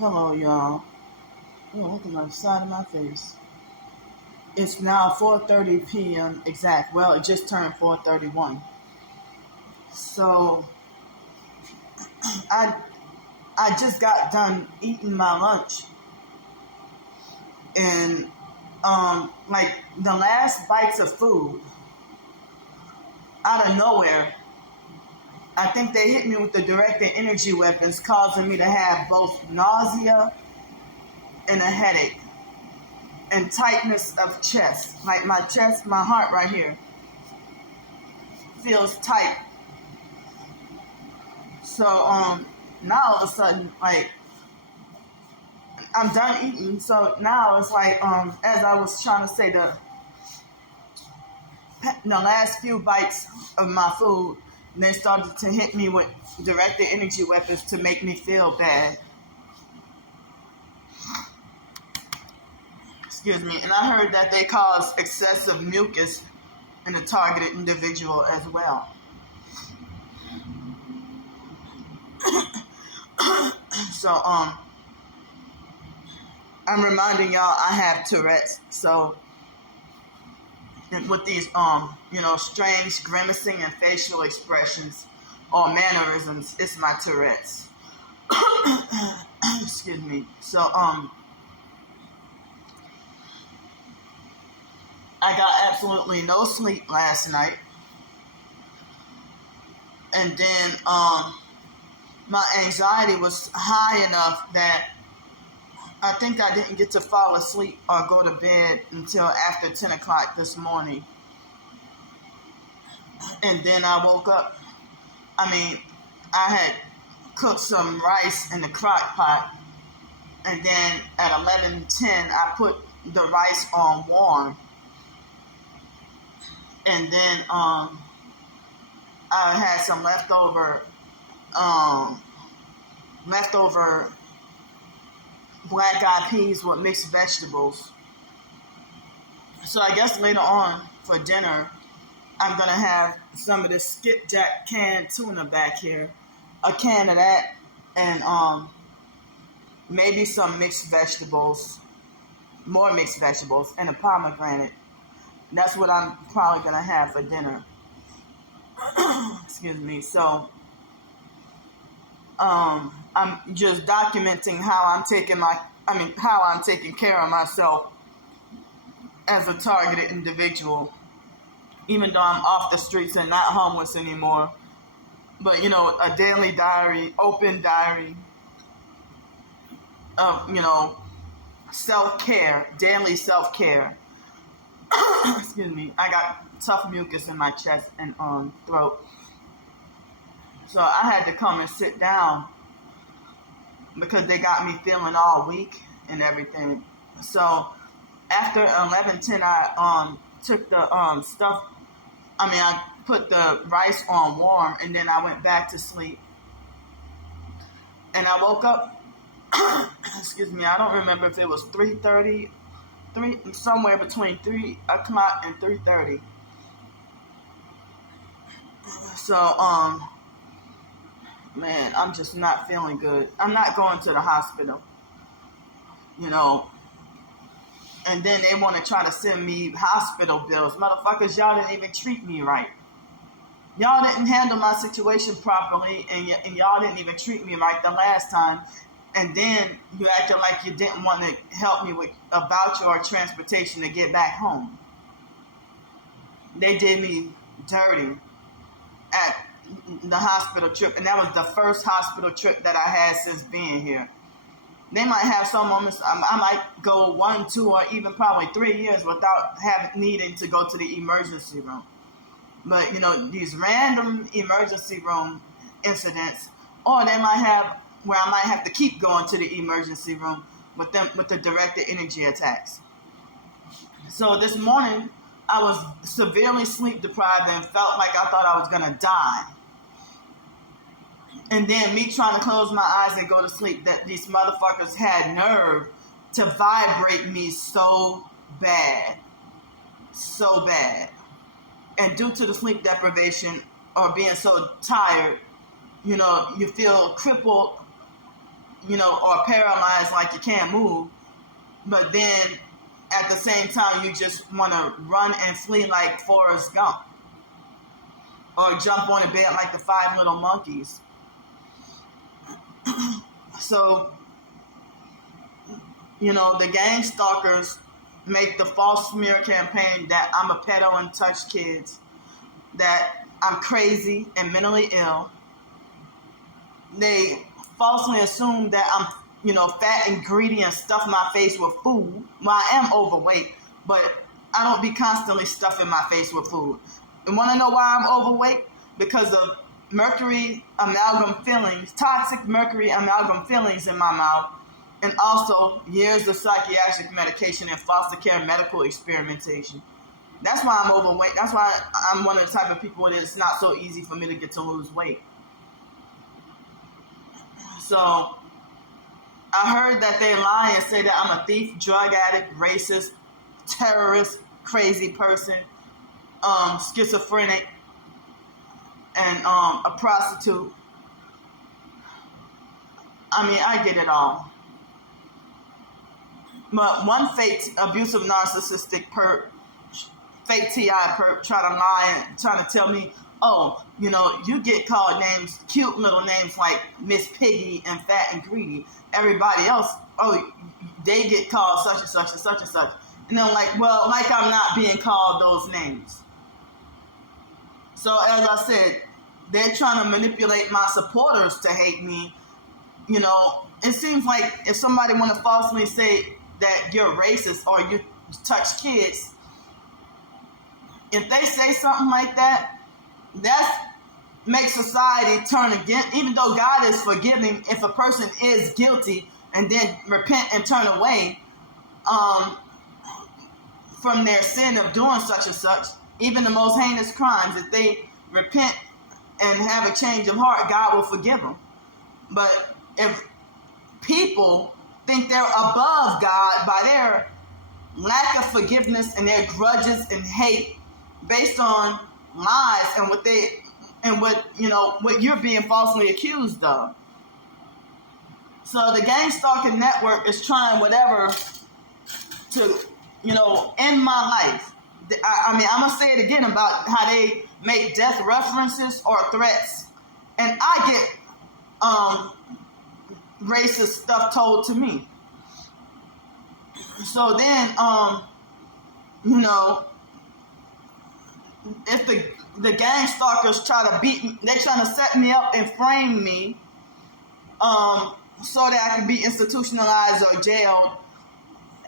Hello, y'all. Oh, looking on the side of my face. It's now 4:30 p.m. exact. Well, it just turned 4:31. So I I just got done eating my lunch, and like the last bites of food out of nowhere, I think they hit me with the directed energy weapons, causing me to have both nausea and a headache and tightness of chest. Like my chest, my heart right here feels tight. So now all of a sudden, like, I'm done eating. So now it's like as I was trying to say, the last few bites of my food, and they started to hit me with directed energy weapons to make me feel bad. Excuse me. And I heard that they cause excessive mucus in a targeted individual as well. So I'm reminding y'all I have Tourette's. So with these strange grimacing and facial expressions or mannerisms, it's my Tourette's. Excuse me. So I got absolutely no sleep last night. And then my anxiety was high enough that I think I didn't get to fall asleep or go to bed until after 10 o'clock this morning. And then I woke up. I had cooked some rice in the crock pot. And then at 11:10, I put the rice on warm. And then I had some leftover black-eyed peas with mixed vegetables. So I guess later on for dinner, I'm going to have some of this skipjack canned tuna back here. A can of that, and maybe some mixed vegetables, more mixed vegetables, and a pomegranate. That's what I'm probably going to have for dinner. Excuse me. So I'm just documenting how I'm taking care of myself as a targeted individual, even though I'm off the streets and not homeless anymore. But a daily diary, open diary of self-care, daily self-care. Excuse me. I got tough mucus in my chest and throat. So I had to come and sit down because they got me feeling all weak and everything. So after 11:10, I took the stuff. I put the rice on warm, and then I went back to sleep. And I woke up. Excuse me. I don't remember if it was 3:30, somewhere between 3 o'clock and 3:30. So man, I'm just not feeling good. I'm not going to the hospital, and then they want to try to send me hospital bills. Motherfuckers, y'all didn't even treat me right. Y'all didn't handle my situation properly, and y'all didn't even treat me right the last time. And then you acted like you didn't want to help me with a voucher or transportation to get back home. They did me dirty at the hospital trip, and that was the first hospital trip that I had since being here. They might have some moments, I might go 1, 2, or even probably 3 years without needing to go to the emergency room. But, these random emergency room incidents, or they might have where I might have to keep going to the emergency room with the directed energy attacks. So this morning, I was severely sleep deprived and felt like I thought I was going to die. And then me trying to close my eyes and go to sleep, that these motherfuckers had nerve to vibrate me so bad. So bad. And due to the sleep deprivation or being so tired, you feel crippled or paralyzed like you can't move. But then at the same time, you just want to run and flee like Forrest Gump, or jump on a bed like the 5 little monkeys. So, the gang stalkers make the false smear campaign that I'm a pedo and touch kids, that I'm crazy and mentally ill. They falsely assume that I'm, fat and greedy and stuff my face with food. Well, I am overweight, but I don't be constantly stuffing my face with food. You want to know why I'm overweight? Because of mercury amalgam fillings, toxic mercury amalgam fillings in my mouth, and also years of psychiatric medication and foster care medical experimentation. That's why I'm overweight. That's why I'm one of the type of people that it's not so easy for me to get to lose weight. So I heard that they lie and say that I'm a thief, drug addict, racist, terrorist, crazy person, schizophrenic, and a prostitute. I mean, I get it all. But one fake abusive narcissistic perp, fake TI perp, trying to tell me, oh, you get called names, cute little names like Miss Piggy and Fat and Greedy. Everybody else, oh, they get called such and such and such and such. And I'm like, well, like I'm not being called those names. So as I said, they're trying to manipulate my supporters to hate me. It seems like if somebody want to falsely say that you're racist or you touch kids, if they say something like that, that makes society turn against, even though God is forgiving, if a person is guilty and then repent and turn away from their sin of doing such and such, even the most heinous crimes, if they repent and have a change of heart, God will forgive them. But if people think they're above God by their lack of forgiveness and their grudges and hate based on lies and what you're being falsely accused of. So the gang stalking network is trying whatever to, end my life. I mean, I'm going to say it again about how they make death references or threats. And I get racist stuff told to me. So then, if the gang stalkers try to beat me, they're trying to set me up and frame me so that I can be institutionalized or jailed.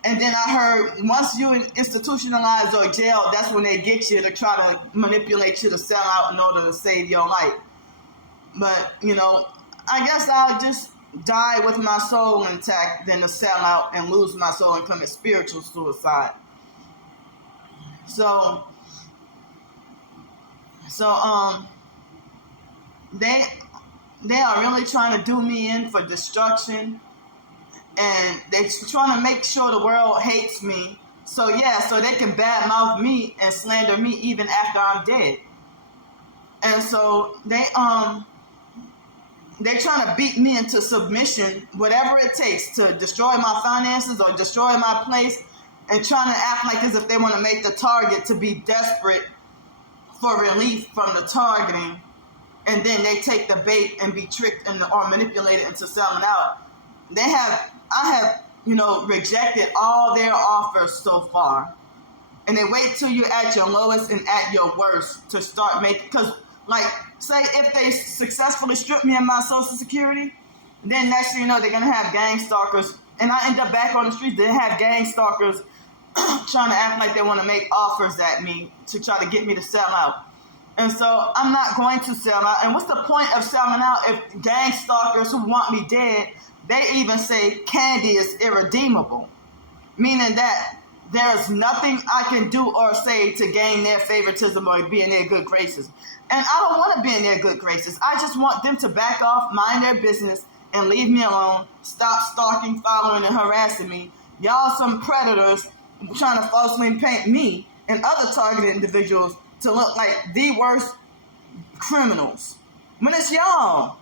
And then I heard once you institutionalized or jailed, that's when they get you to try to manipulate you to sell out in order to save your life. But, I guess I'll just die with my soul intact than to sell out and lose my soul and commit spiritual suicide. So they are really trying to do me in for destruction, and they're trying to make sure the world hates me. So they can badmouth me and slander me even after I'm dead. And so they're trying to beat me into submission, whatever it takes to destroy my finances or destroy my place, and trying to act like as if they want to make the target to be desperate for relief from the targeting, and then they take the bait and be tricked or manipulated into selling out. I have rejected all their offers so far, and they wait till you're at your lowest and at your worst to start making. Because, say if they successfully strip me of my Social Security, then next thing you know, they're gonna have gang stalkers, and I end up back on the streets. They have gang stalkers trying to act like they want to make offers at me to try to get me to sell out. And so I'm not going to sell out. And what's the point of selling out if gang stalkers who want me dead, they even say candy is irredeemable, meaning that there's nothing I can do or say to gain their favoritism or be in their good graces. And I don't want to be in their good graces. I just want them to back off, mind their business, and leave me alone. Stop stalking, following, and harassing me. Y'all some predators trying to falsely paint me and other targeted individuals to look like the worst criminals, when it's y'all.